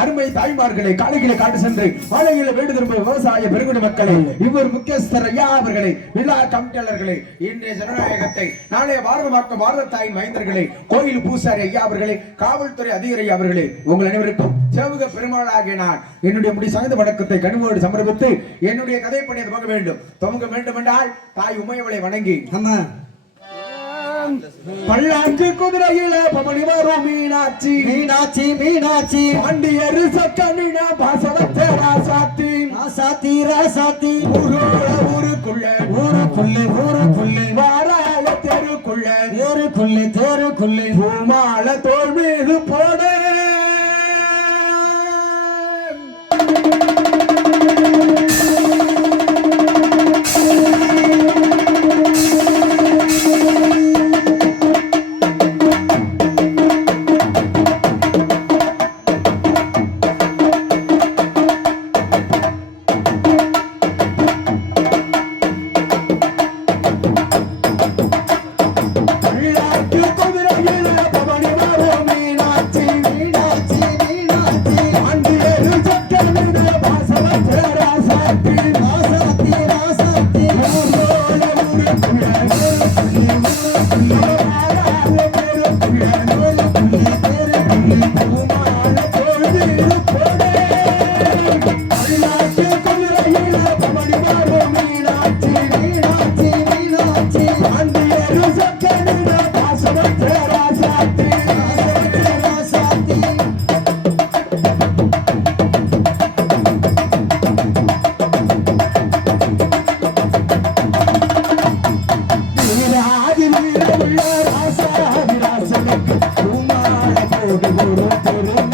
அருமை தாய்மார்களை காலைகளை காட்டு சென்று மாலைகளை வீடு திரும்ப விவசாய பெருங்குடி மக்களை இவர் முக்கியஸ்தர் ஐயா அவர்களை விழா கமிட்டியாளர்களை இன்றைய ஜனநாயகத்தை நாளைய பாரதமாக்க பாரத தாய் மைந்தர்களை கோயில் பூசாரி ஐயா அவர்களை காவல்துறை அதிகாரி அவர்களே உங்கள் அனைவருக்கும் சேவக பெருமாளாகிய நான் என்னுடைய முடி சங்கத வணக்கத்தை கனிவோடு சமர்ப்பித்து என்னுடைய கதை பண்ணி துவங்க வேண்டும் என்றால் தாய் உமையவளை வணங்கி பல்லாக்கு குதிரையில பமணி வரும் மீனாட்சி மீனாட்சி மீனாட்சி பாண்டியரு சக்கனினா பாசவத்தே ராசாத்தி ராசாத்தி ராசாத்தி ஊருக்குள்ள வாராய தெருக்குள்ள பூமால தோல் மீது போட Guru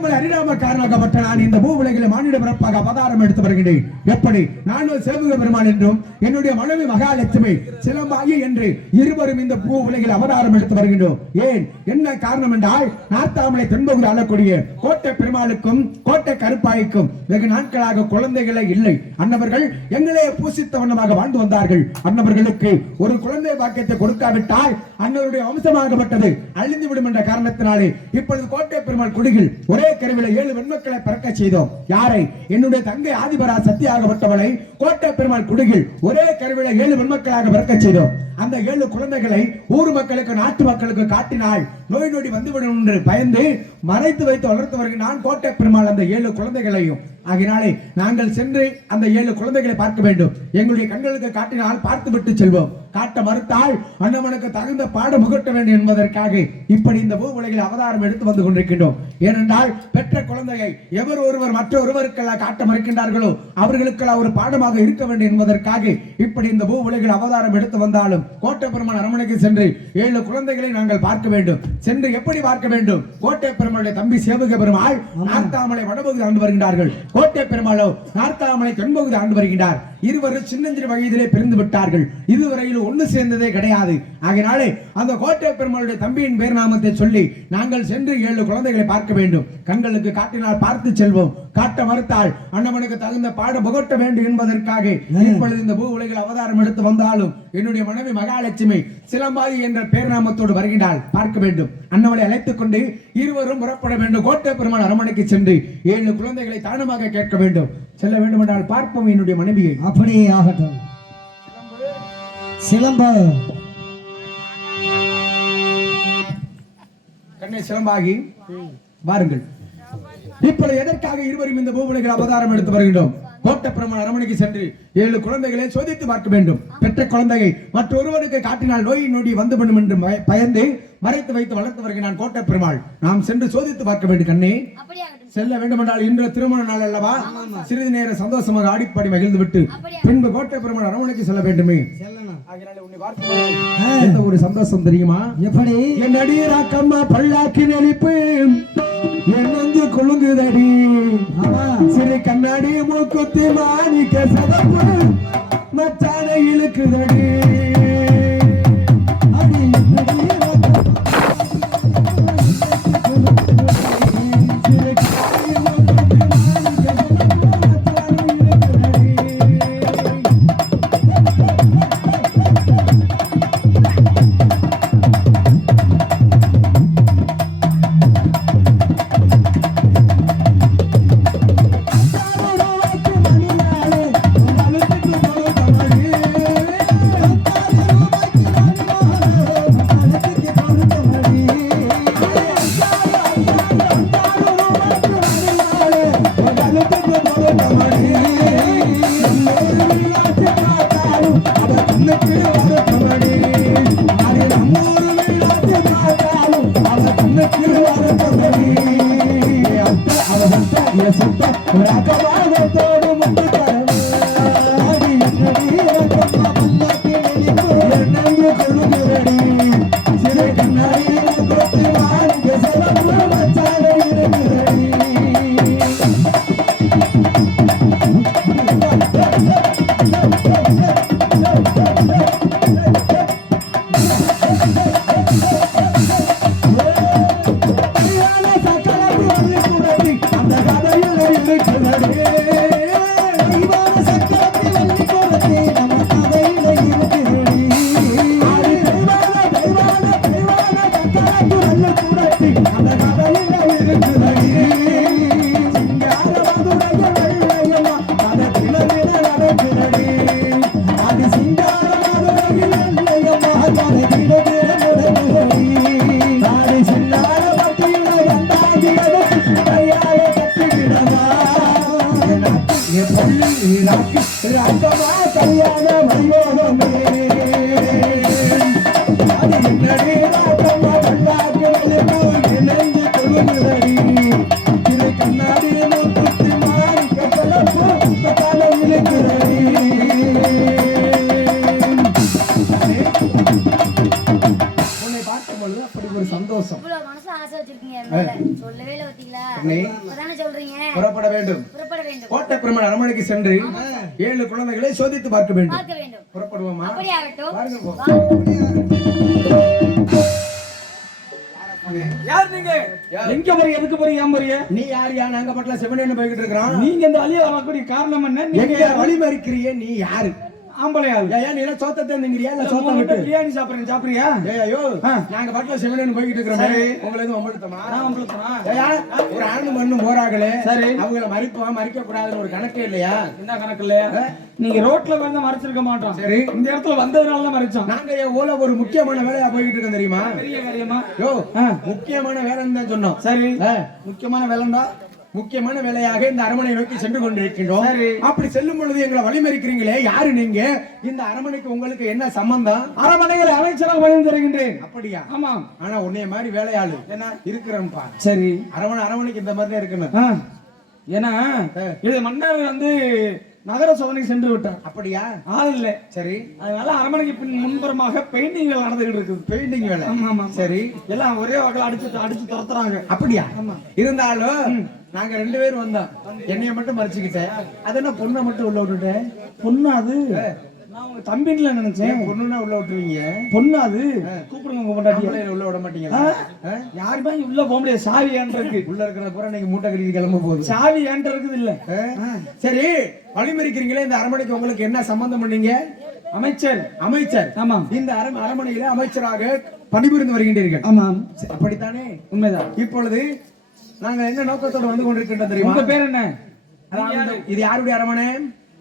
அழகுமலை அரிராம காரணமாகப்பட்ட நான் இந்த பூ உலகில் மானிட பிறப்பாக அவதாரம் எடுத்து வருகிறேன். எப்படி நானும் சேவக பெருமாள் என்றும் என்னுடைய மனைவி மகாலட்சுமி சிலம்பாயி என்று இருவரும் இந்த பூ உலகில் அவதாரம் எடுத்து வருகின்றோம். ஏன் என்ன காரணம் என்றால் நார்த்தாமலை தென்பகுதி ஆளக்கூடிய கோட்டை பெருமாளுக்கும் கோட்டை கருப்பாய்க்கும் வெகு நாட்களாக குழந்தைகளே இல்லை. அன்னவர்கள் எங்களே பூசித்த வண்ணமாக வாழ்ந்து வந்தார்கள். அன்னவர்களுக்கு ஒரு குழந்தை பாக்கியத்தை கொடுக்காவிட்டால் அன்னவருடைய வம்சமாகப்பட்டது அழிந்துவிடும் என்ற காரணத்தினாலே இப்பொழுது கோட்டை பெருமாள் குடியில் ஒரே கருவில 7 வெண்மக்களை பிறக்க செய்தோம். யாரை? என்னுடைய தங்கை ஆதிபரா சத்தியாகப்பட்டவளை கோட்டை பெருமாள் குடியில் ஒரே கருவில 7 வெண்மக்களாக பிறக்க செய்தோம். அந்த 7 குழந்தைகளை ஊர் மக்களுக்கு நாட்டு மக்களுக்கு காட்டினால் நோய் நொடி வந்துவிடும் என்று பயந்து மறைத்து வைத்து வளர்த்து வருகிற நான் கோட்டை பெருமாள் அந்த 7 குழந்தைகளையும் ஆகினாலே நாங்கள் சென்று அந்த 7 குழந்தைகளை பார்க்க வேண்டும். எங்களுடைய கண்களுக்கு காட்டினால் பார்த்து விட்டு செல்வோம். காட்ட மறுத்தால் அண்ணவனுக்கு தகுந்த பாடம் புகட்ட வேண்டும் என்பதற்காக இப்படி இந்த பூ உலகில் அவதாரம் எடுத்து வந்து கொண்டிருக்கின்றோம். ஏனென்றால் பெற்ற குழந்தையை எவர் ஒருவர் மற்ற ஒருவருக்கெல்லாம் காட்ட மறுக்கின்றார்களோ அவர்களுக்கெல்லாம் ஒரு பாடமாக இருக்க வேண்டும் என்பதற்காக இப்படி இந்த பூ உலகில் அவதாரம் எடுத்து வந்தாலும் கோட்டை பெருமாள் அரண்மனைக்கு சென்று 7 குழந்தைகளை நாங்கள் பார்க்க வேண்டும். சென்று எப்படி பார்க்க வேண்டும்? கோட்டை பெருமாளுடைய தம்பி சேவக பெருமாள் நார்த்தாமலை வடபகுதி ஆண்டு வருகின்றார்கள். கோட்டை பெருமாளோ நார்த்தாமலை தென்பகுதி ஆண்டு வருகின்றார். இருவரும் சின்னஞ்சிறு வயதிலே பிரிந்து விட்டார்கள். இதுவரையில் ஒன்று சேர்ந்ததே கிடையாது. ஆகினாலே அந்த கோட்டை பெருமாளுடைய தம்பியின் பேர் நாமத்தை சொல்லி நாங்கள் சென்று 7 குழந்தைகளை பார்க்க வேண்டும். கண்களுக்கு காட்டினால் பார்த்து செல்வோம். காட்ட மறுத்தால் அண்ணவனுக்கு தகுந்த பாடம் புகட்ட வேண்டும் என்பதற்காக இப்பொழுது இந்த பூ உலகில் அவதாரம் எடுத்து வந்தாலும் என்னுடைய மனைவி மகாலட்சுமி சிலம்பாயி என்ற பேர் நாமத்தோடு வருகின்றால் பார்க்க வேண்டும். அண்ணவனை அழைத்துக் கொண்டு இருவரும் புறப்பட வேண்டும். கோட்டை பெருமாள் அரண்மனைக்கு சென்று 7 குழந்தைகளை தானமாக கேட்க வேண்டும். செல்ல வேண்டும் என்றால் பார்ப்போம் என்னுடைய மனைவியை. அப்படியே ஆகட்டும். சிலம்ப கண்ணை சிலம்பாகி வாருங்கள். இப்பொழுது எதற்காக இருவரும் இந்த பூவுலகில் அவதாரம் எடுத்து வருகின்றோம்? கோட்டை பெருமாள் அரண்மனைக்கு சென்று 7 குழந்தைகளை சோதித்து பார்க்க வேண்டும். பெற்ற குழந்தையை மற்றொருவருக்கு காட்டினால் நோய் நொடி வந்துவிடும் என்று பயந்து மறைத்து வைத்து வளர்த்து வருகிறான் கோட்டை பெருமாள். நாம் சென்று சோதித்து பார்க்க வேண்டும். கண்ணே செல்ல வேண்டும் என்றால் இன்று திருமண நாள் அல்லவா? சிறிது நேரம் சந்தோஷமாக ஆடிப்பாடி மகிழ்ந்து விட்டு பின்பு கோட்டை பெருமாள் அரண்மனைக்கு செல்ல வேண்டுமே. ஒரு சந்தோஷம் தெரியுமா? எப்படி? என் அடியராக்கம்மா பல்லாக்கி நெளிப்பு என் நெஞ்சு கொழுங்குதடி. சிறு கண்ணாடி மூக்குத்தி மாணிக்க சதப்பு மச்சான இழுக்குதடி. அதானே சொல்றீங்க. புறப்பட வேண்டும். புறப்பட வேண்டும். கோட்டை பெருமாள் அரண்மனைக்கு சென்று 7 குழந்தைகளை சோதித்து பார்க்க வேண்டும். பார்க்க வேண்டும். புறப்படுவோமா? அப்படி ஆகட்டும். பாருங்க போ. யார் நீங்க? எங்க போறீங்க? எதுக்கு போறீங்க? ஏன் போறீங்க? நீ யாரியா? நாங்க பட்ல செவனேன்னு போய்கிட்டு இருக்கிறோம். நீங்க இந்த வழியா வரக்கூடிய காரணம் என்ன? நீங்க எங்க வழி மறிக்கிறியே? நீ யாரு? ஆம்பளையா? ஏயா நீ எல்லாம் சோத்தத்தை திங்கிறியா இல்ல சோத்த விட்டு பிரியாணி சாப்பிடுறியா? ஏய்யோ நாங்க பட்ல செவனேன்னு போய்கிட்டு இருக்கிறோம். உங்களுக்கு ஒம்பளுத்தமா? நான் உங்களுக்கு ஏயா ஒரு ஆணு மண்ணு போறாங்களே, சரி, அவங்கள மறிப்போம் மறிக்க கூடாதுன்னு ஒரு கணக்கே இல்லையா? என்ன கணக்கு இல்லையா? நீங்க ரோட்ல வந்து மறைச்சிருக்க மாட்டோம். சரி, இந்த இடத்துல வந்ததுனால தான் மறைச்சோம். நாங்க ஓல ஒரு முக்கியமான வேலையா போய்கிட்டு இருக்கோம் தெரியுமா? பெரிய காரியமா? யோ முக்கியமான வேலைன்னு தான் சொன்னோம். சரி, முக்கியமான வேலைண்டா? முக்கியமான வேலையாக இந்த அரண்மனை நோக்கி சென்று கொண்டிருக்கின்றோம். அப்படி செல்லும் பொழுது எங்களை வழிமறிக்கிறீங்களே, யாரு நீங்க? இந்த அரண்மனைக்கு உங்களுக்கு என்ன சம்பந்தம்? அரண்மனையில் அமைச்சராக பணி தருகின்றேன். அப்படியா? ஆமா. ஆனா உன்னைய மாதிரி வேலையாளு என்ன இருக்கிறேன்ப்பா. சரி, அரண்மனைக்கு இந்த மாதிரி தான் இருக்கணும். ஏன்னா இது மன்னர் வந்து நகர சோதனை சென்று விட்டார். அப்படியா? ஆள் இல்ல. சரி, அதனால அரண்மனைக்கு பின் முன்புறமாக பெயிண்டிங் நடந்துகிட்டு இருக்குது. பெயிண்டிங் வேலை. ஆமா. சரி, எல்லாம் ஒரே வகையில் அடிச்சு துரத்துறாங்க. அப்படியா? இருந்தாலும் நாங்க 2 பேரும் வந்தோம். என்னைய மட்டும் மறைச்சுக்கிட்டேன். அது என்ன பொண்ணை மட்டும் உள்ள விட்டுட்டேன்? பொண்ணு அது? நான் உங்க தம்பின்ல நினைச்சேன். பொண்ணுன்னா உள்ள விட்டுருவீங்க. பொண்ணு அது? கூப்பிடுங்க உங்க பொண்டாட்டி. உள்ள விட மாட்டீங்களா? யாருமே உள்ள போக முடியாது. சாவி ஏன்ட்டு இருக்கு. உள்ள இருக்கிற பூரா நீங்க மூட்டை கட்டி கிளம்ப போகுது. சாவி ஏன்ட்டு இருக்குது இல்ல. சரி, வழிமறிக்கிறீங்களே, இந்த அரண்மனைக்கு உங்களுக்கு என்ன சம்பந்தம் பண்ணீங்க? அமைச்சர். அமைச்சர்? ஆமா. இந்த அரண்மனையில அமைச்சராக பணிபுரிந்து வருகின்றீர்கள். ஆமா, அப்படித்தானே? உண்மைதான். இப்பொழுது நாங்க என்ன நோக்கத்தோடு வந்து கொண்டிருக்கின்றோம் தெரியுமா? உங்க பேர் என்ன? இது யாருடைய அரண்மனை?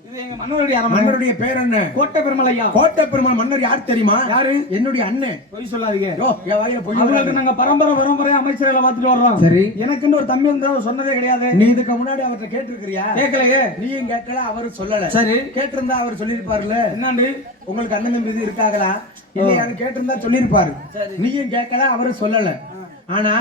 இது எங்க மன்னருடைய அரண்மனை. மன்னருடைய பேர் என்ன? கோட்டை பெருமாள் ஐயா. கோட்டை பெருமாள் மன்னர் யார் தெரியுமா? யாரு? என்னுடைய அண்ணன். பொய் சொல்லாதீங்க. என் வாயில பொய். அவங்களுக்கு நாங்க பரம்பரை அமைச்சர்களை பார்த்துட்டு வர்றோம். சரி, எனக்குன்னு ஒரு தம்பி இருந்தா சொன்னதே கிடையாது. நீ இதுக்கு முன்னாடி அவர்கிட்ட கேட்டிருக்கிறியா? கேட்கலையே. நீயும் கேட்கல, அவரு சொல்லல. சரி, கேட்டிருந்தா அவர் சொல்லிருப்பாருல்ல. என்னண்டு உங்களுக்கு அண்ணன் தம்பி இருக்காங்களா இல்லையான்னு கேட்டிருந்தா சொல்லிருப்பாரு. நீயும் கேட்கல, அவரு சொல்லல. ஆனா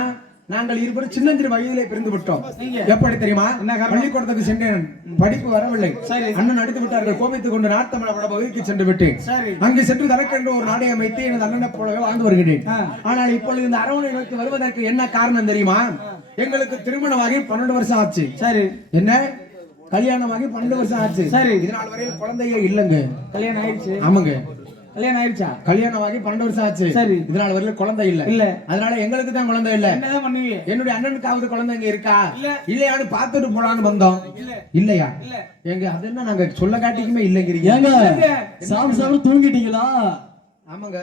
நாங்கள் இருவரும் சின்னஞ்சிறு வயதிலே பிரிந்து விட்டோம். எப்படி தெரியுமா? பள்ளிக்கூடத்துக்கு சென்றேன், படிப்பு வரவில்லை. அண்ணன் அடித்து விட்டார்கள். கோபித்துக் கொண்டு நாட்டமல பகுதிக்கு சென்று விட்டேன். அங்கு சென்று தனக்கென்று ஒரு நாடை அமைத்து எனது அண்ணனை போலவே வாழ்ந்து வருகிறேன். ஆனால் இப்பொழுது இந்த அரண்மனை நோக்கி வருவதற்கு என்ன காரணம் தெரியுமா? எங்களுக்கு திருமணமாகி 12 வருஷம் ஆச்சு. சரி, என்ன கல்யாணமாகி 12 வருஷம் ஆச்சு. சரி, இதனால் வரையில் குழந்தையே இல்லைங்க. கல்யாணம் ஆயிடுச்சு. ஆமாங்க, கல்யாணம் ஆயிடுச்சா? கல்யாணமாகி 12 வருஷம் ஆச்சு. சரி, இதனால வரையில குழந்தை இல்ல. அதனால எங்களுக்கு தான் குழந்தை இல்ல. என்னதான் பண்ணுவீங்க? என்னுடைய அண்ணனுக்காவது குழந்தை இங்க இருக்கா இல்லையான்னு பாத்துட்டு போலான்னு வந்தோம். இல்லையா? எங்க அது என்ன நாங்க சொல்ல காட்டிக்குமே இல்லைங்கிறீங்க. சாப்பிட்டு தூங்கிட்டீங்களா? ஆமாங்க,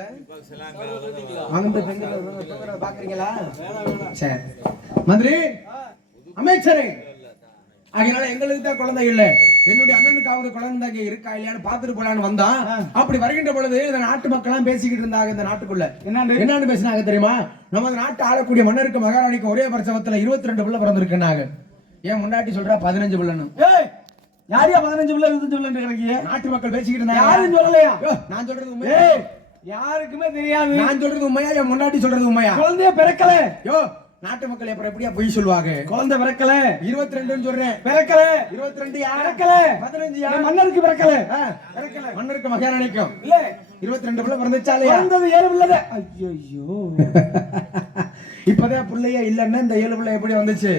பாக்குறீங்களா? சரி மந்திரி, அமைச்சரே, அதனால எங்களுக்கு தான் குழந்தை இல்ல, என்னுடைய அண்ணனுக்காவது குழந்தை இருக்கா இல்லையான்னு பாத்துட்டு போலான்னு வந்தான். அப்படி வருகின்ற பொழுது இந்த நாட்டு மக்கள் எல்லாம் பேசிக்கிட்டு இருந்தாங்க. இந்த நாட்டுக்குள்ள என்னன்னு பேசினாங்க தெரியுமா? நமது நாட்டு ஆளக்கூடிய மன்னருக்கு மகாராணிக்கு ஒரே பிரசவத்துல 22 பிள்ளை பிறந்திருக்குனாங்க. ஏன் முன்னாடி சொல்றா 15 பிள்ளைன்னு? யாரையா 15 பிள்ளை 22 பிள்ளை கிடைக்கீங்க? நாட்டு மக்கள் பேசிக்கிட்டு இருந்தாங்க. யாரும் சொல்லலையா? நான் சொல்றது உண்மையா? யாருக்குமே தெரியாது. நான் சொல்றது உண்மையா? என் முன்னாடி சொல்றது உண்மையா? குழந்தைய பிறக்கல. யோ, நாட்டு மக்கள் எப்படியா பொய் சொல்லுவாங்க? குழந்தை பிறக்கல. 22 சொல்றேன். பிறக்கல. 22 பிறக்கல. 15 மன்னருக்கு பிறக்கல. பிறக்கல. மன்னருக்கு மகாராணிக்கும் இல்ல 22 பிள்ளை பிறந்துச்சாலே. பிறந்தது 7 பிள்ளை. ஐயோ, இப்பதான் பிள்ளையே இல்லன்னா இந்த 7 பிள்ளை எப்படி வந்துச்சு?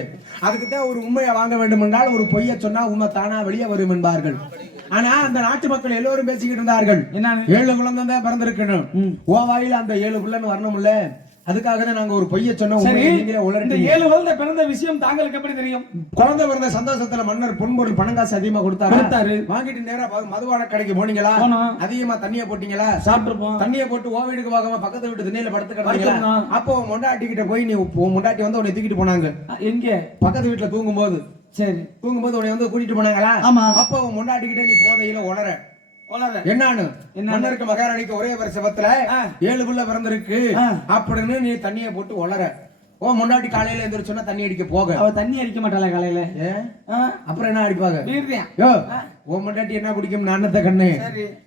அதுக்கு தான் ஒரு உண்மையை வாங்க வேண்டும் என்றால் ஒரு பொய்யை சொன்னா உண்மை தானா வெளியே வரும் என்பார்கள். ஆனா அந்த நாட்டு மக்கள் எல்லோரும் பேசிக்கிட்டு இருந்தார்கள். 7 குழந்தை தான் பிறந்திருக்கணும். ஓ வாயில அந்த 7 பிள்ளைன்னு வரணும்ல, அதுக்காக தான் நாங்க ஒரு பொய்யை சொன்னோம். நீங்களே உளறி 7 குழந்தை பிறந்த விஷயம் தாங்களுக்கு எப்படி தெரியும்? குழந்தை பிறந்த சந்தோஷத்துல மன்னர் பொன்பொருள் பணங்காசு அதிகமா கொடுத்தாரு. வாங்கிட்டு நேரா மதுபான கடைக்கு போனீங்களா? அதிகமா தண்ணிய போட்டீங்களா? சாப்பிட்டுருப்போம். தண்ணிய போட்டு ஓ வீட்டுக்கு போகாம பக்கத்து வீட்டு திண்ணையில படுத்து கிடந்தீங்களா? அப்போ முண்டாட்டி கிட்ட போய் நீ முண்டாட்டி வந்து உன்னை தூக்கிட்டு போனாங்க. எங்க? பக்கத்து வீட்டுல தூங்கும் போது. சரி, தூங்கும்போது உன்னை வந்து கூட்டிட்டு போனாங்களா? அப்போ முண்டாட்டி கிட்ட நீ போதையில உளற என்னானு மன்னருக்கு மகாராணிக்கு ஒரே பிரசவத்துல 7 பிள்ளை பிறந்திருக்கு அப்படின்னு நீ தண்ணிய போட்டு உளற. ஓ முன்னாடி காலையில எந்திரிச்சோன்னா தண்ணி அடிக்க போக. அவ தண்ணி அடிக்க மாட்டாளா காலையில? அப்புறம் என்ன அடிப்பாங்க? ஓ முன்னாடி என்ன குடிக்கும் அன்னத்தை கண்ணு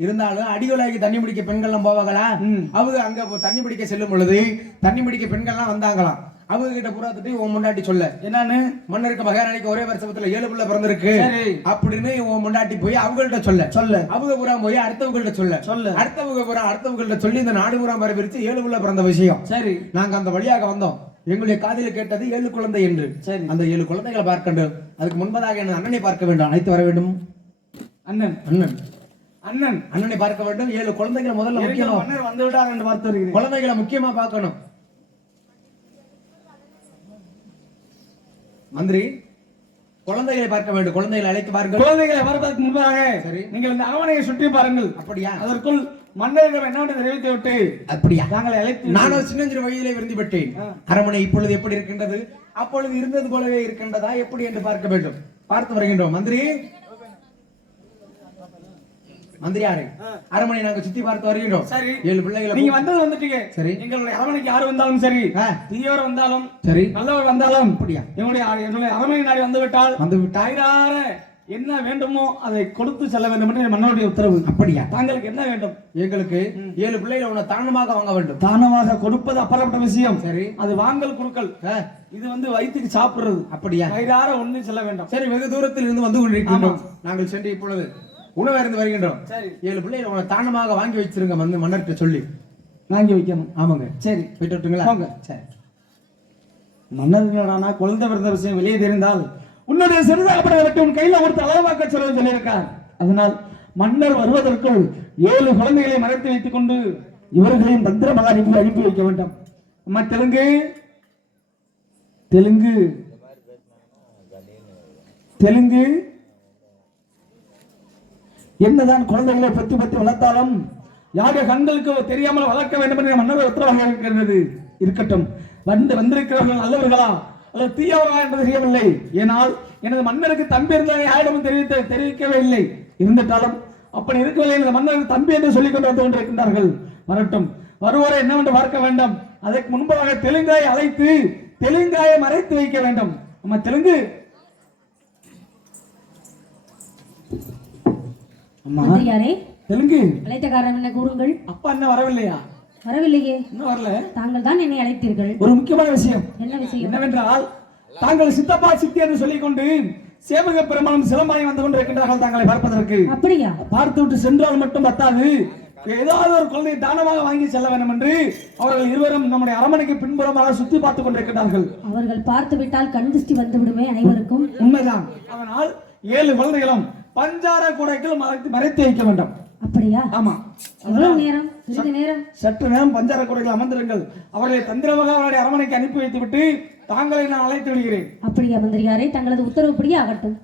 இருந்தாலும் அடிகொலாய்க்கு தண்ணி பிடிக்க பெண்கள் எல்லாம் போவாங்களா? அவங்க அங்க தண்ணி பிடிக்க செல்லும் பொழுது தண்ணி பிடிக்க பெண்கள் எல்லாம் வந்தாங்களாம். அவங்க கிட்ட புறாத்துட்டு உன் முண்டாட்டி சொல்ல என்னன்னு, மன்னருக்கு மகாராணிக்கு ஒரே வருஷத்துல 7 பிள்ளை பிறந்திருக்கு அப்படின்னு உன் முண்டாட்டி போய் அவங்கள்ட்ட சொல்ல அவங்க புறா போய் அடுத்தவங்கள்ட்ட சொல்ல அடுத்தவங்க புறா அடுத்தவங்கள்ட்ட சொல்லி இந்த நாடு புறா மறை பிரிச்சு 7 பிள்ளை பிறந்த விஷயம். சரி, நாங்க அந்த வழியாக வந்தோம். எங்களுடைய காதில் கேட்டது 7 குழந்தை என்று. சரி. அந்த 7 குழந்தைகளை பார்க்க வேண்டும். அதுக்கு முன்பதாக எனது அண்ணனை பார்க்க வேண்டும். அழைத்து வர வேண்டும். அண்ணன் அண்ணன் அண்ணன் அண்ணனை பார்க்க வேண்டும். 7 குழந்தைகளை முதல்ல முக்கியமா மன்னர் வந்து விட்டார் என்று பார்த்து வருகிறேன். குழந்தைகளை முக்கியமா பார்க்கணும். மந்திரி குழந்தைகளை பார்க்க வேண்டும். குழந்தைகளை அழைத்து பாருங்கள். குழந்தைகளை வருவதற்கு முன்பாக சரி. நீங்கள் இந்த அரண்மனையை சுற்றி பாருங்கள். அப்படியா? அதற்குள் மன்னரிடம் என்னவென்று தெரிவித்து விட்டு அப்படியா? நாங்களை அழைத்து நானும் சின்னஞ்சிறு வயதிலே விருந்து பெற்றேன். அரண்மனை இப்பொழுது எப்படி இருக்கின்றது? அப்பொழுது இருந்தது போலவே இருக்கின்றதா எப்படி என்று பார்க்க வேண்டும். பார்த்து வருகின்றோம். மந்திரி மந்திரியாரே, அரண்மனை நாங்க சுத்தி பார்த்து வருகின்றோம். சரி. 7 பிள்ளைகளை நீங்க வந்தது வந்துட்டீங்க. சரி. எங்களுடைய அரண்மனைக்கு யார் வந்தாலும் சரி, தீயவர் வந்தாலும் சரி, நல்லவர் வந்தாலும் அப்படியா? என்னுடைய அரண்மனை நாடி வந்து விட்டால் வந்து விட்டால் தாயார என்ன வேண்டுமோ அதை கொடுத்து செல்ல வேண்டும் என்று மன்னருடைய உத்தரவு. அப்படியா? தாங்களுக்கு என்ன வேண்டும்? எங்களுக்கு 7 பிள்ளைகளை உன்னை தானமாக வாங்க வேண்டும். தானமாக கொடுப்பது அப்புறப்பட்ட விஷயம். சரி. அது வாங்கல் கொடுக்கல். இது வந்து வயிற்றுக்கு சாப்பிடுறது. அப்படியா? தாயார ஒண்ணு செல்ல வேண்டாம். சரி, வெகு தூரத்தில் இருந்து வந்து கொண்டிருக்கின்றோம். நாங்கள் சென்று இப்பொழுது உணவு இருந்து வருகின்றோம். சரி. 7 பிள்ளைகளை உன்னை தானமாக வாங்கி வச்சிருங்க மன்னர்கிட்ட சொல்லி. வாங்கி வைக்கணும். ஆமாங்க. சரி, போயிட்டு விட்டுங்களா? வாங்க. சரி. மன்னர்களானா குழந்தை பிறந்த விஷயம் வெளியே தெரிந்தால் உன்னுடைய சிறுதாகப்பட வெட்டி உன் கையில கொடுத்து அளவாக்க சொல்ல சொல்லியிருக்கார். அதனால் மன்னர் வருவதற்குள் 7 குழந்தைகளை மறைத்து வைத்துக் கொண்டு இவர்களையும் தந்திரமாக அனுப்பி வைக்க வேண்டும். அம்மா தெலுங்கு தெலுங்கு தெலுங்கு என்னதான் குழந்தைகளை பத்தி வளர்த்தாலும் யாருடைய கண்களுக்கு தெரியாமல் வளர்க்க வேண்டும் என்று மன்னர் உத்தரவாக இருக்கிறது. இருக்கட்டும். வந்திருக்கிறவர்கள் நல்லவர்களா அல்லது தீயவர்களா என்று தெரியவில்லை. ஏனால் எனது மன்னருக்கு தம்பி இருந்ததை யாரிடமும் தெரிவிக்கவே இல்லை. இருந்துட்டாலும் அப்படி இருக்கவில்லை. எனது மன்னருக்கு தம்பி என்று சொல்லிக் கொண்டு வந்து கொண்டிருக்கின்றார்கள். வரட்டும். வருவோரை என்னவென்று பார்க்க வேண்டும். அதற்கு முன்பாக தெலுங்காயை அழைத்து தெலுங்காயை மறைத்து வைக்க வேண்டும். நம்ம தெலுங்கு மந்திரியாரே, தெலுங்கு அழைத்த காரணம் என்ன கூறுங்கள். அப்பா என்ன வரவில்லையா? வரவில்லையே. இன்னும் வரல. தாங்கள் தான் என்னை அழைத்தீர்கள். ஒரு முக்கியமான விஷயம். என்ன விஷயம்? என்னவென்றால் தாங்கள் சித்தப்பா சித்தி என்று சொல்லிக் கொண்டு சேவக பெருமானும் சிலம்பாய் வந்து கொண்டிருக்கின்றார்கள் தாங்களை பார்ப்பதற்கு. அப்படியா? பார்த்து விட்டு சென்றால் மட்டும் பத்தாது, ஏதாவது ஒரு குழந்தையை தானமாக வாங்கி செல்ல வேண்டும் என்று அவர்கள் இருவரும் நம்முடைய அரண்மனைக்கு பின்புறமாக சுத்தி பார்த்துக் கொண்டிருக்கிறார்கள். அவர்கள் பார்த்து விட்டால் கண் திருஷ்டி வந்து விடுமே அனைவருக்கும். உண்மைதான். அதனால் 7 குழந்தைகளும் பஞ்சார கூடைக்குள் மறைத்து வைக்க வேண்டும். அப்படியா? ஆமா. எவ்வளவு நேரம்? சிறிது நேரம். சற்று நேரம் பஞ்சார கூடைகள் அமர்ந்திருங்கள். அவர்களை தந்திரமாக அவருடைய அரண்மனைக்கு அனுப்பி வைத்து விட்டு தாங்களை நான் அழைத்து விடுகிறேன். அப்படியா மந்திரியாரே? தங்களது உத்தரவுப்படியே ஆகட்டும்.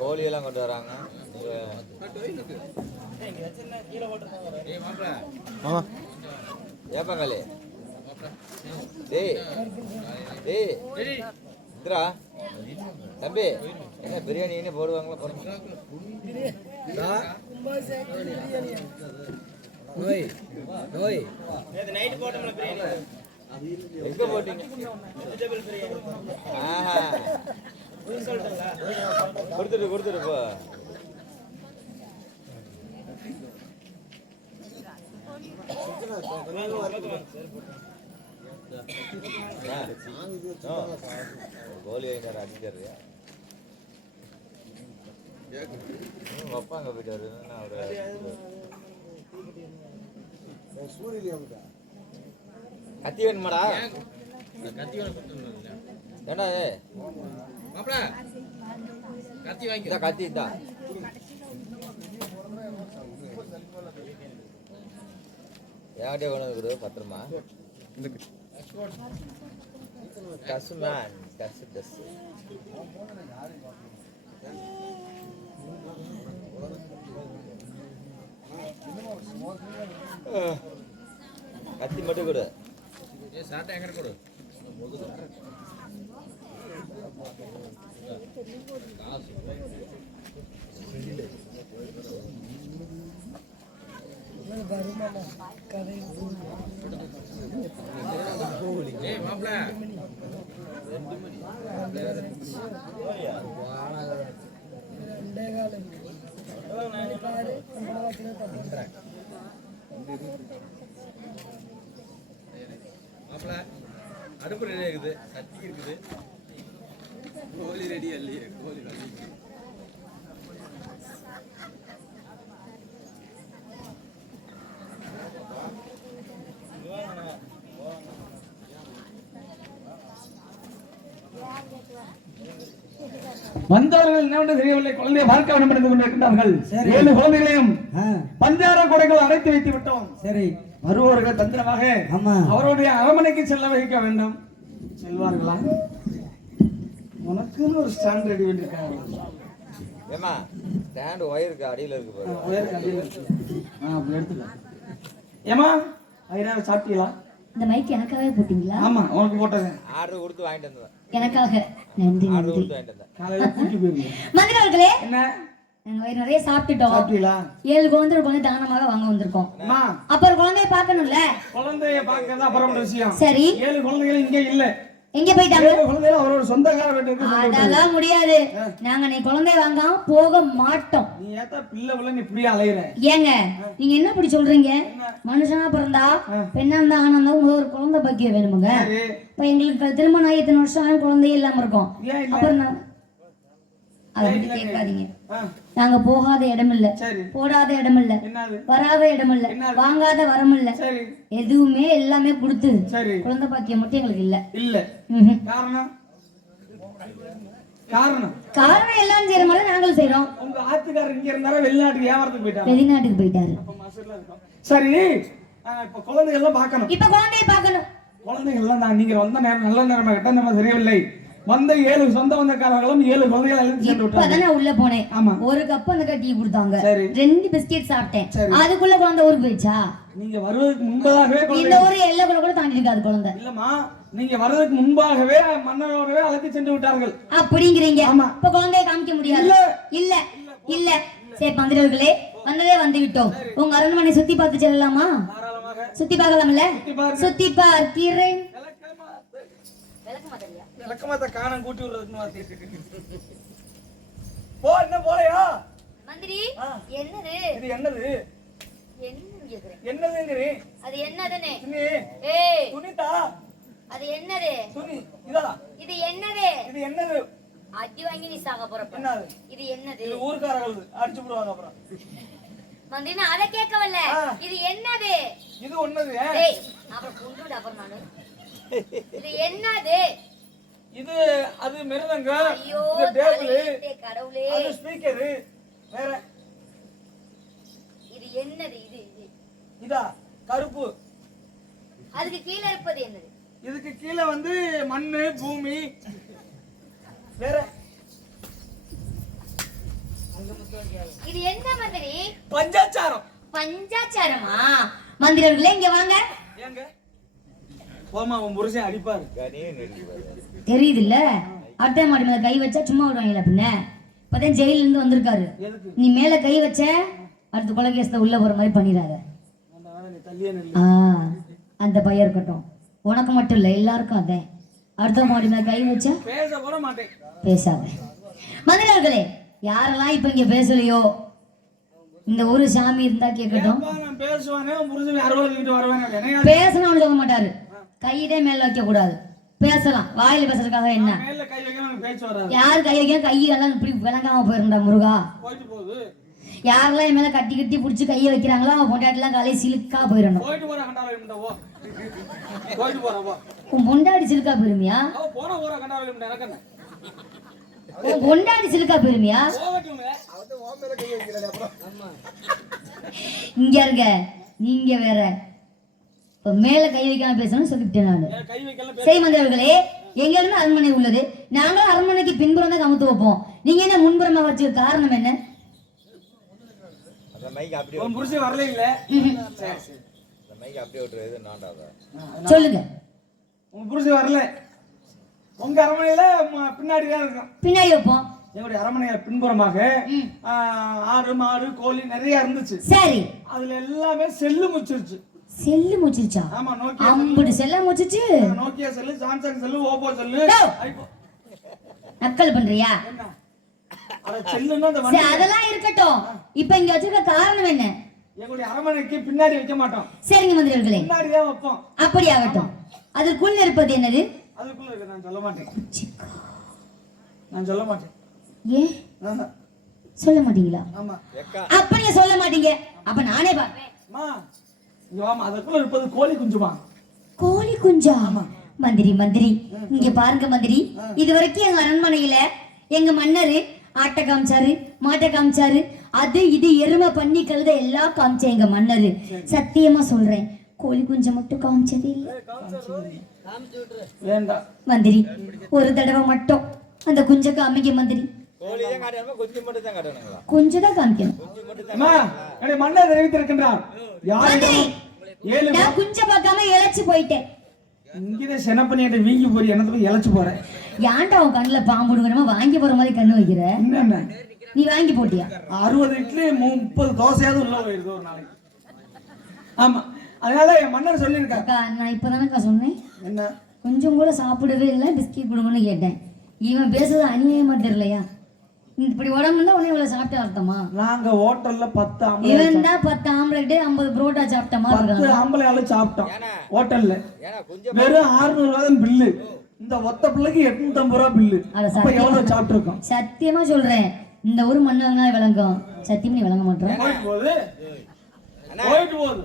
கோழி எல்லாம் கொண்டு வராங்க. ஏப்பாங்களே இந்திரா தம்பி, என்ன பிரியாணி என்ன போடுவாங்களா? போடுங்க. எங்க போட்டீங்க? கொடுத்துட்டு போ. கோழி வாங்கிட்டாரு அடிச்சாரு. அப்பா அங்க போயிட்டாரு. கத்தி வேணுமாடா? ஏண்டா கத்தி வாங்கி கத்தி தான் யார்கிட்டே கொண்டு வந்து கொடு பத்திரமா. கசு மேன் கசு கசு கத்தி மட்டும் கொடு. சாட்டை எங்க கொடு. காசு அடுப்பு ரெடி இருக்குது, சட்டி இருக்குது, கோழி ரெடியா இல்லையே? கோழி வந்தவர்கள் என்னவென்று தெரியவில்லை. குழந்தையை பார்க்க வேண்டும் என்று கொண்டிருக்கிறார்கள். 7 குழந்தைகளையும் பஞ்சார கொடைகள் அடைத்து வைத்து விட்டோம். சரி, வருபவர்கள் தந்திரமாக அவருடைய அரமனைக்கு செல்ல வைக்க வேண்டும். செல்வார்களா? உனக்குன்னு ஒரு ஸ்டாண்ட் ரெடி பண்ணிருக்காங்க. ஏமா ஸ்டாண்ட் ஒயருக்கு அடியில இருக்கு பாரு. ஒயருக்கு அடியில இருக்கு. அப்படி எடுத்துக்கலாம். ஏமா ஐயா சாப்பிட்டீங்களா? இந்த மைக் எனக்காகவே போட்டீங்களா? ஆமா, உனக்கு போட்டது. ஆர்டர் கொடுத்து வாங்கிட்டு வந்தேன். எனக்காக நன்றி ஆர்டர் நன்றி. கொடுத்து வாங்கிட்டு வந்தேன். காலையில கூட்டி போயிருங்க. மந்திரி அவர்களே, என்ன நாங்க வயிறு நிறைய சாப்பிட்டுட்டோம். சாப்பிட்டீங்களா? 7 குழந்தை ஒரு குழந்தை தானமாக வாங்க வந்திருக்கோம். அம்மா, அப்ப ஒரு குழந்தைய பார்க்கணும்ல. குழந்தைய பார்க்கறது அப்புறம் விஷயம். சரி, 7 குழந்தைகள் இங்க இல்ல. எங்க போயிட்டாங்க? 7 குழந்தைகள் அவரோட சொந்தக்கார வீட்டுக்கு அதெல்லாம் முடியாது. நாங்க நீ குழந்தைய வாங்காம போக மாட்டோம். நீ ஏத்த பிள்ளை பிள்ளை நீ இப்படியே அலையிற. ஏங்க நீங்க என்ன இப்படி சொல்றீங்க? மனுஷனா பிறந்தா பெண்ணா இருந்தா ஆனா இருந்தா உங்களுக்கு ஒரு குழந்தை பாக்கியம் வேணுமுங்க. இப்ப எங்களுக்கு திருமணம் ஆகி இத்தனை வருஷம் ஆகும், குழந்தையே இல்லாம இருக்கோம். அப்புறம் அதை பத்தி கேட்காதீங்க. நாங்க போகாத இடம் இல்ல, போடாத இடம் இல்ல, வராத இடம் இல்ல, வாங்காத வரம் இல்ல, எதுவுமே எல்லாமே கொடுத்து குழந்தை பாக்கியம் மட்டும் எங்களுக்கு இல்ல. இல்ல காரணம் காரணம் காரணம் எல்லாம் செய்யற மாதிரி நாங்களும் செய்யறோம். உங்க ஆத்துக்காரர் இங்க இருந்தாரா வெளிநாட்டுக்கு வியாபாரத்துக்கு போயிட்டாரு? வெளிநாட்டுக்கு போயிட்டாரு. சரி, இப்ப குழந்தைகள் எல்லாம் பார்க்கணும். இப்ப குழந்தைய பார்க்கணும். குழந்தைகள் எல்லாம் தான் நீங்க வந்த நேரம் நல்ல நேரமா கெட்ட நேரமா தெரியவில்லை. வந்த 7 சொந்த வந்தக்காரர்களும் 7 குழந்தைகள் அழைத்து சென்று விட்டாங்க. இப்பதானே உள்ள போனேன். ஆமா, ஒரு கப் அந்த டீ கொடுத்தாங்க, 2 பிஸ்கெட் சாப்பிட்டேன். அதுக்குள்ள குழந்தை ஊருக்கு போயிடுச்சா? நீங்க வருவதற்கு முன்பதாகவே இந்த ஊரு எல்லை கூட தாண்டி இருக்காது குழந்தை. இல்லம்மா, நீங்க வர்றதுக்கு முன்பாகவே மன்னரோடவே அழைத்து சென்று விட்டார்கள் அப்படிங்கிறீங்க. இப்ப குழந்தைய காமிக்க முடியாது. இல்ல இல்ல சரி, மந்திரர்களே வந்ததே வந்து விட்டோம். உங்க அரண்மனை சுத்தி பார்த்து செல்லலாமா? சுத்தி பார்க்கலாம்ல? சுத்தி பார்க்கிறேன். விளக்கமாத்த காணம் கூட்டி விடுறதுக்கு போ. என்ன போலையா மந்திரி? என்னது இது? என்னது என்னதுங்கறீ? அது என்னதுன்னு? துணி. ஏய், துணிதா? அது என்னது? துணி. இதா? இது என்னது? இது என்னது? அடி வாங்கி நீ சாக போறப்ப. என்னது இது? என்னது? இது ஊர்க்காரர்கள் அடிச்சு போடுவாங்க அப்புறம். மந்திரி நான் அத கேட்கவல்ல. இது என்னது? இது ஒண்ணது. ஏய், அப்புறம் குண்டுட அப்புறம் நானு. இது என்னது? இது அது மிருதங்கம். ஐயோ இது டேபிள். கடவுளே. அது ஸ்பீக்கர். வேற இது என்னது? இது இதா கருப்பு. அதுக்கு கீழ இருப்பது என்னது? இதுக்கு கீழ வந்து மண்ணு பூமி. வேற இது என்ன மந்திரி? பஞ்சாச்சாரம். பஞ்சாச்சாரமா? மந்திரர்களே இங்க வாங்க. ஏங்க போமா, உன் புருஷன் அடிப்பாரு. தெரியுது இல்ல? அடுத்த மாடி மேல கை வச்சா சும்மா விடுவாங்கல்ல. பின்ன இப்பதான் ஜெயில இருந்து வந்திருக்காரு. நீ மேல கை வச்ச அடுத்த கொலை கேஸ்ல உள்ள போற மாதிரி பண்ணிடாத. அந்த பையன் இருக்கட்டும், உனக்கு மட்டும் இல்ல எல்லாருக்கும் அதே. அடுத்த மாடி மேல கை வச்சா பேச கூட மாட்டேன். பேசாத. மந்திரர்களே யாரெல்லாம் இப்ப இங்க பேசலையோ இந்த ஒரு சாமி இருந்தா கேட்கட்டும். நான் பேசுவானே, உன் புருஷன் அறுவலுக்கு வருவானே. பேசணும்னு சொல்ல மாட்டாரு. கையிலே மேல வைக்க கூடாது. பேசலாம், வாயில பேசுறதுக்காக என்ன? மேல கை வைக்காம பேச்சு வராது. யார் கை வைக்க கையெல்லாம் இப்படி விளங்காம போயிருந்தா முருகா. போயிட்டு போகுது. யாரெல்லாம் என் மேல கட்டி கட்டி புடிச்சு கையை வைக்கிறாங்களோ அவங்க பொண்டாட்டிலாம் காலையை சிலுக்கா போயிடணும். போயிட்டு போற கண்டாவளி போ. போயிட்டு போற போ. உன் பொண்டாடி சிலுக்கா போயிருமியா? அவ போற போற கண்டாவளி எனக்கு என்ன? உன் பொண்டாடி சிலுக்கா போயிருமியா? போகட்டுங்க. அவட்ட ஓம் மேல கை வைக்கறடா அப்புறம். ஆமா. இங்க இருங்க, நீங்க வேற. இப்ப மேல கை வைக்காம பேசணும்னு சொல்லிட்டேன் நானு. கை வைக்கல. சரி மந்திரர்களே, எங்க இருந்து அரண்மனை உள்ளது. நாங்களும் அரண்மனைக்கு பின்புறம் தான் கமுத்து வைப்போம். நீங்க என்ன முன்புறமா வச்சு காரணம் என்ன? அந்த மைக் அப்படியே. உன் புருஷன் வரல இல்ல? சரி சரி. அந்த மைக் அப்படியே விட்டுறது நாண்டாதா. சொல்லுங்க. உன் புருஷன் வரல. உங்க அரண்மனையில பின்னாடி தான் இருக்கும். பின்னாடி வைப்போம். எங்களுடைய அரண்மனையில பின்புறமாக ஆடு மாடு கோழி நிறைய இருந்துச்சு. சரி. அதுல எல்லாமே செல்லு முச்சிருச்சு. செல்லு முச்சிருச்சா? ஆமா, நோக்கியா. அம்புடு செல்ல முச்சிச்சு. Nokia cell, Samsung cell, Oppo cell, iPhone. நக்கல் பண்றியா? அட செல்லுன்னா அந்த சரி, அதெல்லாம் இருக்கட்டும். இப்ப இங்க வச்சிருக்க காரணம் என்ன? எங்களுடைய அரமனைக்கு பின்னாடி வைக்க மாட்டோம், சரிங்க மந்திரிகளே, பின்னாடி தான் வைப்போம். அப்படி ஆகட்டும். அதுக்குள்ள இருப்பது என்னது? அதுக்குள்ள இருக்கு, நான் சொல்ல மாட்டேன். நான் சொல்ல மாட்டேன். ஏன் ஆஹா. சொல்ல மாட்டீங்களா? ஆமா அப்ப நீங்க சொல்ல மாட்டீங்க, அப்ப நானே பாப்பேன். அம்மா இங்க வாமா, அதுக்குள்ள இருப்பது கோழி குஞ்சுமா. கோழி குஞ்சா? மந்திரி மந்திரி இங்க பாருங்க மந்திரி, இது வரைக்கும் எங்க அரண்மனையில எங்க மன்னரு ஆட்டை காமிச்சாரு, மாட்டை காமிச்சாரு, அது இது எருமை பண்ணி கழுத எல்லாம் காமிச்ச எங்க மன்னரு. சத்தியமா சொல்றேன், கோழி குஞ்சை மட்டும் காமிச்சதே இல்லை. வேண்டாம் மந்திரி ஒரு தடவை மட்டும் அந்த குஞ்சை காமிக்க மந்திரி. கோழியே காட்டணுமா குஞ்சு மட்டும் தான் காட்டணுங்களா? குஞ்சு தான் காமிக்கணும். அம்மா என்னுடைய மன்னர் தெரிவித்திருக்கின்றார். மந்திரி, யாரும் ஏழு நான் குஞ்சை பார்க்காம இழைச்சு போயிட்டேன். இங்கே செனப்பனியிட்ட வீங்கி போய் என்னத்துக்கு இழைச்சு போறேன். ஏன்டா உன் கண்ணுல பாம்பு விடுங்கணுமா? வாங்கி போற மாதிரி கண்ணு வைக்கிற. என்ன நீ வாங்கி போட்டியா? 60 இட்லி 30 தோசையாவது உள்ள போயிருது ஒரு நாளைக்கு. ஆமா, அதனால என் மன்னர் சொல்லியிருக்காரு. அக்கா, நான் இப்பதானக்கா சொன்னேன், என்ன கொஞ்சம் கூட சாப்பிடவே இல்லை, பிஸ்கெட் கொடுங்கன்னு கேட்டேன். இவன் பேசுறது அநியாயமா தெரியலையா? இப்படி உடம்பு இருந்தா உடனே இவ்வளவு சாப்பிட்ட அர்த்தமா? நாங்க ஹோட்டல்ல 10 ஆம்பளை இவன் தான் 10 ஆம்லெட் 50 புரோட்டா சாப்பிட்ட மாதிரி 10 இருக்கான். ஆம்பளை சாப்பிட்டோம் ஹோட்டல்ல. ஏன்னா குஞ்சு வெறும் 600 ரூபாய் தான் பில்லு. இந்த ஒத்த பிள்ளைக்கு 850 ரூபாய் பில்லு. அட அப்ப எவ்வளவு சாப்பிட்டு இருக்கோம்? சத்தியமா சொல்றேன், இந்த ஒரு மன்னவனால விளங்கும். சத்தியமா நீ விளங்க மாட்டேன். போயிட்டு போகுது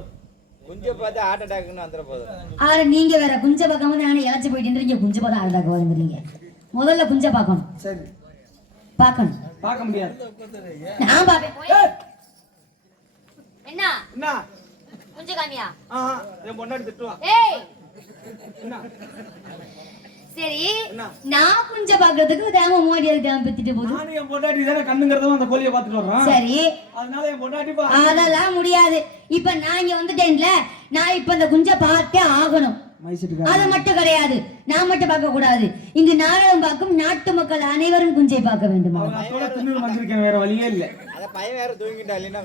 குஞ்சை பார்த்து ஹார்ட் அட்டாக்னு வந்துட போதும். ஆனா நீங்க வேற குஞ்சை பார்க்காம நானே இழைச்சு போயிட்டு குஞ்சை பார்த்தா ஆள்தாக்க வந்துறீங்க. முதல்ல குஞ்சை பார்க்கணும். சரி, பார்க்கணும். பார்க்க முடியாது. நான் பாப்பேன். என்ன என்ன குஞ்சு காமியா? என் பொண்டாட்டி திட்டுவா. ஏய் என்ன சரி, நான் குஞ்சை பார்க்கறதுக்கு தேவை மோடி தேவை பெத்திட்டு போகுது. நானும் என் பொண்டாட்டி தானே கண்ணுங்கிறதும் அந்த கோழியை பார்த்துட்டு வர்றோம். சரி, அதனால என் பொண்டாட்டி அதெல்லாம் முடியாது. இப்ப நான் இங்க வந்துட்டேன்ல, நான் இப்ப இந்த குஞ்சை பார்த்தே ஆகணும். அது மட்டும் கிடையாது, நான் மட்டும் பார்க்க கூடாது. இங்கு நாடகம் பார்க்கும் நாட்டு மக்கள் அனைவரும் குஞ்சை பார்க்க வேண்டுமா? தின்னு வந்திருக்கேன், வேற வழியே இல்ல. அத பையன் வேற தூங்கிட்டா இல்லைன்னா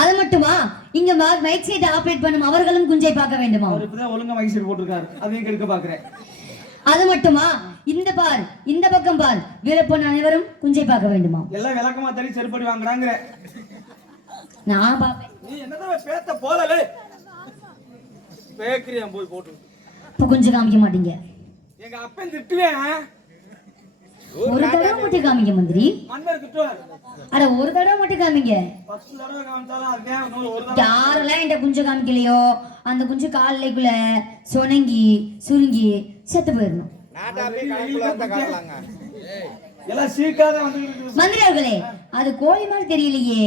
அது மட்டுமா, இங்க மைக் செட் ஆபரேட் பண்ணும் அவர்களும் குஞ்சை பார்க்க வேண்டுமா? அவர் இப்பதான் ஒழுங்கா மைக் செட் போட்டிருக்காரு, அதையும் கெடுக்க பாக்குறேன். அது மட்டுமா, இந்த பார், இந்த பக்கம் பார், வீரப்பன் அனைவரும் குஞ்சை பார்க்க வேண்டுமா? எல்லாம் விளக்கமா தள்ளி செருப்படி வாங்குறாங்க. நான் பாப்பேன். நீ என்னதான் பேத்த போலவே பேக்கரியா போய் போட்டு இப்ப குஞ்சு காமிக்க மாட்டீங்க. எங்க அப்பன் திட்டுவேன். ஒரு தடவை மட்டும் காமிக்க மந்திரி. மன்னர் திட்டுவார். அட ஒரு தடவை மட்டும் காமிங்க. 10 தடவை காமிச்சாலும் அதே ஒரு தடவை. யாரெல்லாம் என்கிட்ட குஞ்சு காமிக்கலையோ அந்த குஞ்சு காலைக்குள்ள சொனங்கி சுருங்கி செத்து போயிடணும். நாட்டாப்பே கணக்குள்ள வந்தா காட்டலாங்க. எல்லாம் சீக்காத வந்து மந்திரி அவர்களே, அது கோழி மாதிரி தெரியலையே,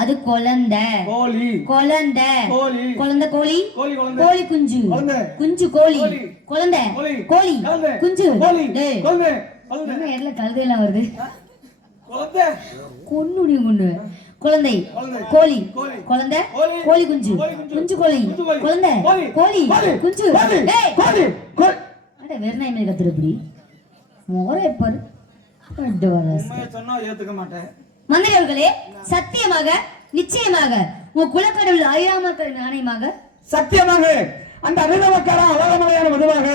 அது குழந்தை. கோழி குழந்தை கோழி குழந்தை கோழி கோழி குழந்தை கோழி குஞ்சு குழந்தை குஞ்சு கோழி கோழி குழந்தை கோழி கோழி குழந்தை குஞ்சு. கோழி டேய், குழந்தை குழந்தை என்ன எல்லாம் கழுதையெல்லாம் வருது? குழந்தை கொன்னுடியும் கொண்டு. குழந்தை குழந்தை கோழி கோழி குழந்தை கோழி கோழி குஞ்சு குஞ்சு கோழி குழந்தை கோழி குஞ்சு. டேய், கோழி கோழி. அட வெறுநாய் மாதிரி கத்துற இப்படி மோரே பாரு. உண்மையை சொன்னா ஏத்துக்க மாட்டேன். மந்திரி அவர்களே, சத்தியமாக நிச்சயமாக உங்க குலக்கடவுள் ஐராமக்கள் நாணயமாக சத்தியமாக அந்த அனுபவக்காரன் அழகமலையான மதுவாக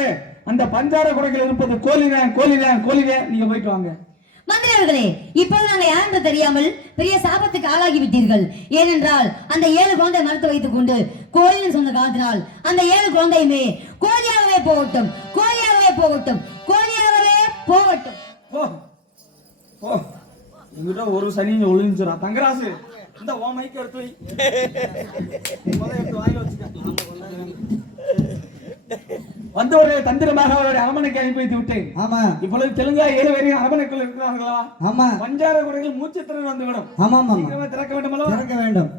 அந்த பஞ்சார குறைகள் இருப்பது கோழிதான் கோழிதான் கோழிதான். நீங்க போயிட்டு வாங்க. மந்திரி அவர்களே, இப்போது நாங்க யாரென்று தெரியாமல் பெரிய சாபத்துக்கு ஆளாகி விட்டீர்கள். ஏனென்றால் அந்த 7 குழந்தை மரத்தை வைத்துக் கொண்டு கோழின்னு சொன்ன காலத்தினால் அந்த 7 குழந்தையுமே கோழியாகவே போகட்டும், கோழியாகவே போகட்டும், கோழியாகவே போகட்டும். போ போ, என்கிட்ட ஒரு சனி ஒளிஞ்சிரா. தங்கராசு இந்த ஓ மைக் எடுத்து வை. எடுத்து வாயில வச்சுக்க. வந்தவரை தந்திரமாக அவருடைய அரமனைக்கு அனுப்பி வைத்து விட்டேன். ஆமா, இப்பொழுது தெலுங்கா 7 பேரையும் அரமனைக்குள் இருக்கிறார்களா? ஆமா, பஞ்சார குறைகள் மூச்சு திறன் வந்துவிடும். ஆமா, ஆமா, சீக்கிரமா திறக்க வேண்டுமല്ലോ. திறக்க வேண்டும்.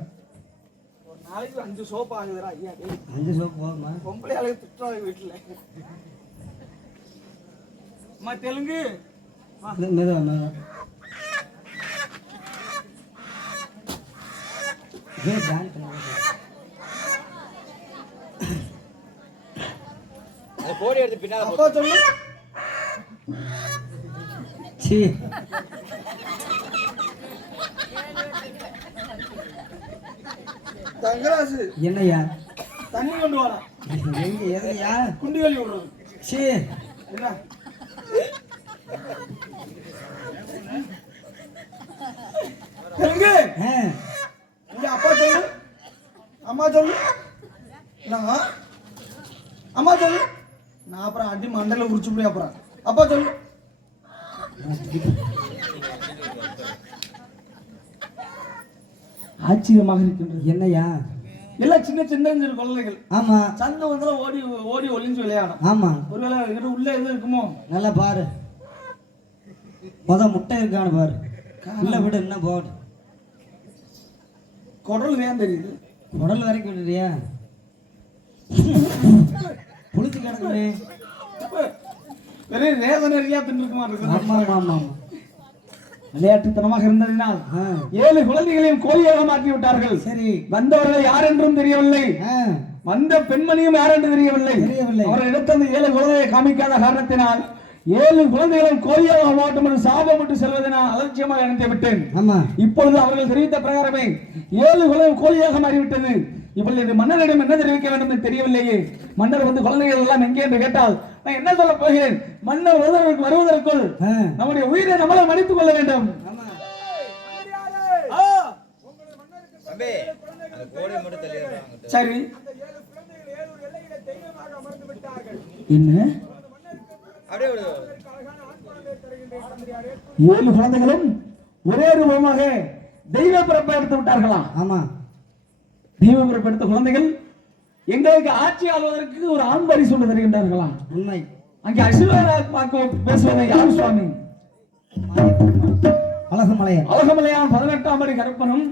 ஒரு நாளைக்கு 5 சோப்பு ஆகுதுடா ஐயா. 5 சோப்பு போதுமா? பொம்பளை ஆளுங்க திட்டுறாங்க வீட்டுல. அம்மா தெலுங்கு மெதுவா மெதுவா. அந்த கோழி எடுத்து பின்னால அப்பா சொல்லு. சீ, தங்கராசு என்னையா தண்ணி கொண்டு வாடா. எங்க எதையா குண்டி கழுவி விடுறது. சீ, என்ன சொல்லு. நான் அம்மா சொல்லு. நான் அப்புறம் அடி மண்டல உரிச்சு முடியும். அப்புறம் அப்பா சொல்லு. ஆச்சரியமாக இருக்கின்றது. என்னையா? எல்லாம் சின்ன சின்ன குழந்தைகள். ஆமா சண்டை வந்தாலும் ஓடி ஓடி ஒளிஞ்சு விளையாடும். ஆமா, ஒருவேளை எங்கிட்ட உள்ள எதுவும் இருக்குமோ? நல்லா பாரு. முட்டை இருக்கான்னு பாரு. உள்ள விடு, என்ன போடு. குடல் ஏன் தெரியுது? உடல் வரைக்கும் விடுறியா? புளிச்சு கிடக்குமே. பெரிய ரேசனரியா தின்னுக்குமா ஆமா ஆமா ஆமா ஆமா. விளையாட்டுத்தனமாக இருந்ததினால் ஆ, 7 குழந்தைகளையும் கோழியாக மாற்றி விட்டார்கள். சரி. வந்தவர்கள் யார் என்றும் தெரியவில்லை. ஆ, வந்த பெண்மணியும் யார் என்று தெரியவில்லை. தெரியவில்லை. அவர்கள் எடுத்த அந்த 7 குழந்தையை காமிக்காத காரணத்தினால் 7 குழந்தைகளும் கோழியாக மாவட்டம் என்று சாபமிட்டு செல்வதனால் அலட்சியமாக நினைத்து விட்டேன். ஆமா. இப்பொழுது அவர்கள் தெரிவித்த பிரகாரமே 7 குழந்தை கோழியாக மாறிவிட்டது. இப்பொழுது மன்னரிடம் என்ன தெரிவிக்க வேண்டும் என்று தெரியவில்லையே. மன்னர் வந்து குழந்தைகள் எல்லாம் எங்கே என்று கேட்டால் நான் என்ன சொல்ல போகிறேன்? மன்னர் வருவதற்குள் ஆ, நம்முடைய உயிரை நம்மளை மன்னித்துக் கொள்ள வேண்டும். ஆமா. தம்பி அந்த கோடை மட்டும் தள்ளிடுறாங்க. சரி, என்ன அப்படியே விடு. 7 குழந்தைகளும் ஒரே ரூபமாக தெய்வ பிறப்பை எடுத்து விட்டார்களாம். ஆமா. தெய்வ பிறப்பு எடுத்த குழந்தைகள் எங்களுக்கு ஆட்சி ஆளுவதற்கு ஒரு ஆண் பரிசு ஒன்று தருகின்றார்களாம். உண்மை. அங்கே அசுவராக பேசுவதை யார் சுவாமி? அழகுமலையன். அழகமலையான் 18ஆம் படி கருப்பனும்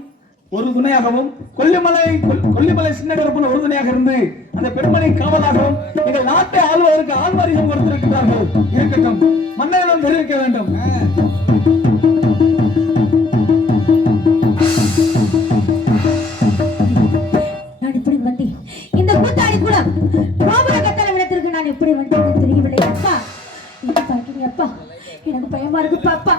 ஒரு துணையாகவும், கொல்லிமலை சின்ன கருப்பன் ஒரு துணையாக இருந்து அந்த பெண்மணி காவலாகவும் எங்கள் நாட்டை ஆளுவதற்கு ஆண் பரிசம் கொடுத்திருக்கிறார்கள். இருக்கட்டும், மன்னரிடம் தெரிவிக்க வேண்டும். நான் இப்படி வந்தேன். இந்த கூத்தாடி கூட கோபுர கட்டளை விடத்திற்கு நான் எப்படி வந்தேன் தெரியவில்லை. அப்பா, என்ன பார்க்கிறீங்க அப்பா? எனக்கு பயமா இருக்குப்பா அப்பா.